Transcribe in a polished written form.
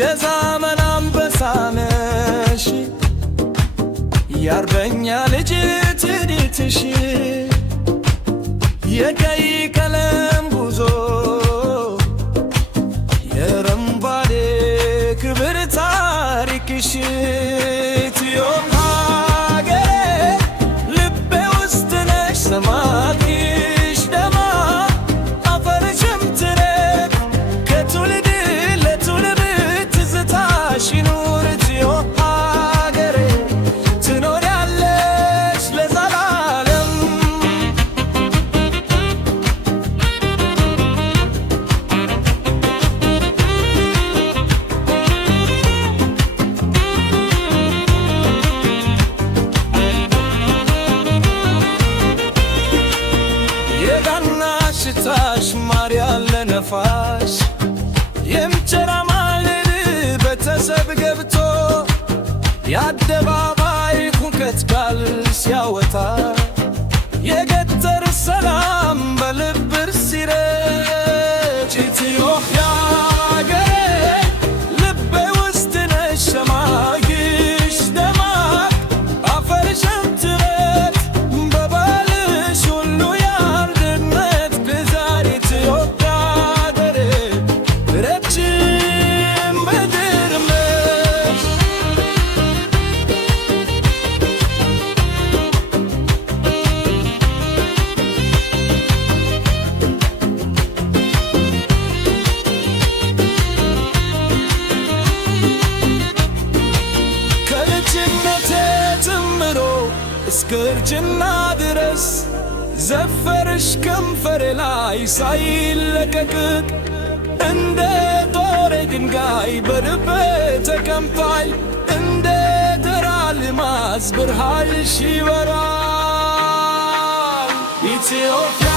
የዘመን አንበሳ ነሽ የአርበኛ ልጅ ትርኢትሽ የቀይ ቀለም ጉዞ የአረንጓዴ ክብር ታሪክሽ ሰማይሽ ደማ አፈርሽም ትረክ ከትውልድ ለትውልድ ትዝታሽ ይኑር ሀገሬ ትኖሪያለሽ ለዘላለም። ሽታሽ ማር ያለ ነፋሽ የምቸራ ማልድ ቤተሰብ ገብቶ የአደባባይ ሁከት ቃል ሲያወጣ የገጠር ሰላም በልብር ሲረጭ ኢትዮጵያ ሀገሬ ልቤ ውስጥ ነሽ ሰማይሽ ደማቅ አፈርሽም ትረት በባልሽ ሁሉ እስከ እርጅና ድረስ ዘፈርሽ ከንፈሬ ላይ ሳይለቀቅ እንደ ጦር ድንጋይ በልቤ ተቀምጧል። እንደ ደራ ልማዝ ብርሃንሽ ይበራል ኢትዮጵያ